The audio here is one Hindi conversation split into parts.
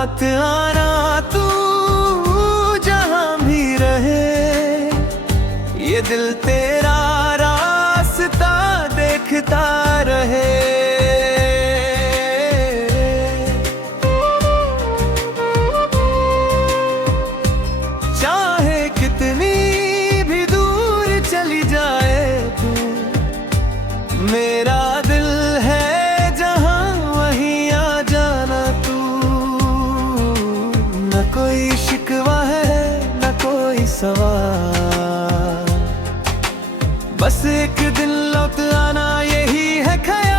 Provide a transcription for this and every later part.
लौट आना तू जहां भी रहे, ये दिल तेरा रास्ता देखता रहे। चाहे कितनी भी दूर चली जाए तू, मेरा दिल है जहां वहीं आ जाना तू। न कोई शिकवा है न कोई सवाल, बस एक दिन लौट आना यही है ख्याल।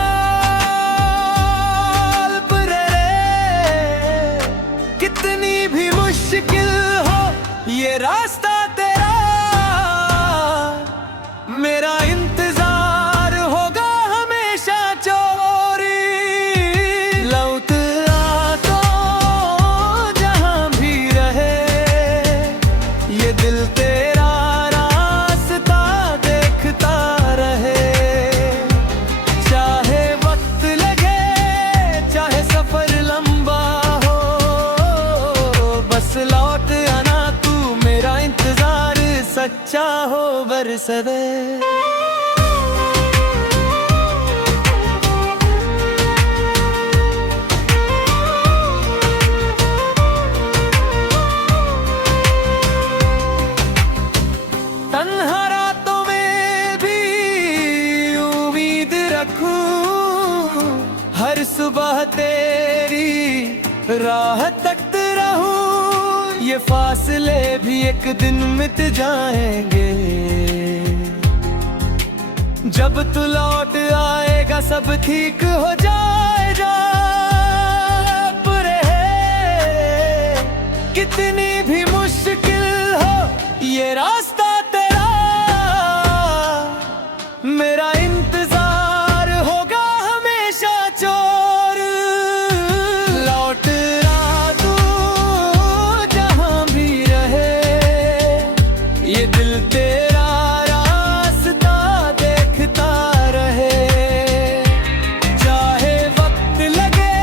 पर कितनी भी मुश्किल हो ये रास्ता तेरा, मेरा इंतजार होगा हमेशा चोरी। लौट आ तो जहां भी रहे, ये दिल तेरा रास्ता देखता रहे। चाहे वक्त लगे चाहे सफर लंबा हो, बस लौट आना तू, मेरा इंतजार सच्चा हो बरसदे। तन्हा रातों में भी उम्मीद रखूं, हर सुबह तेरी राह तकता रहूं। ये फासले भी एक दिन मिट जाएंगे, जब तू लौट आएगा सब ठीक हो जाएगा। पर कितनी भी मुश्किल हो ये रास्ता तेरा, मेरा इंतजार होगा हमेशा चोर। लौट आ तू जहां भी रहे, ये दिल तेरा रास्ता देखता रहे। चाहे वक्त लगे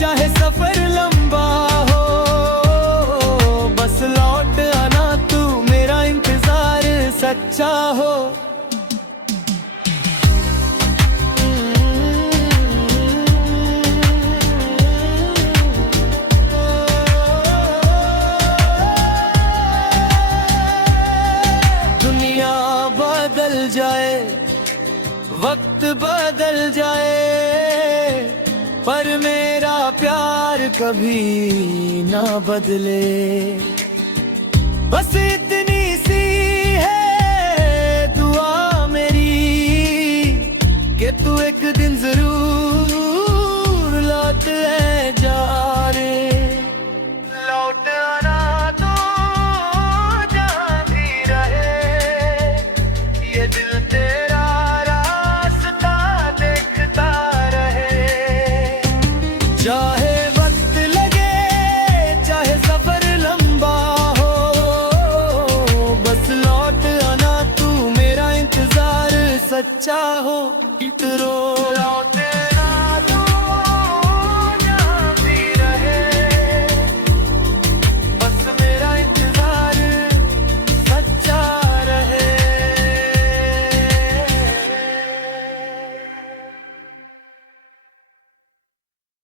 चाहे सफर लंबा हो, बस लौट आना तू, मेरा इंतजार सच्चा हो। दुनिया बदल जाए वक्त बदल जाए, पर मेरा प्यार कभी ना बदले। बस इतनी सी है दुआ मेरी कि तू एक दिन जरूर लौट जा रे। लौट आना तो जहां भी रहे, ये दिल तेरा रास्ता देखता रहे। चाहे वक्त लगे चाहे सफर लंबा हो, बस लौट आना तू, मेरा इंतजार सच्चा हो।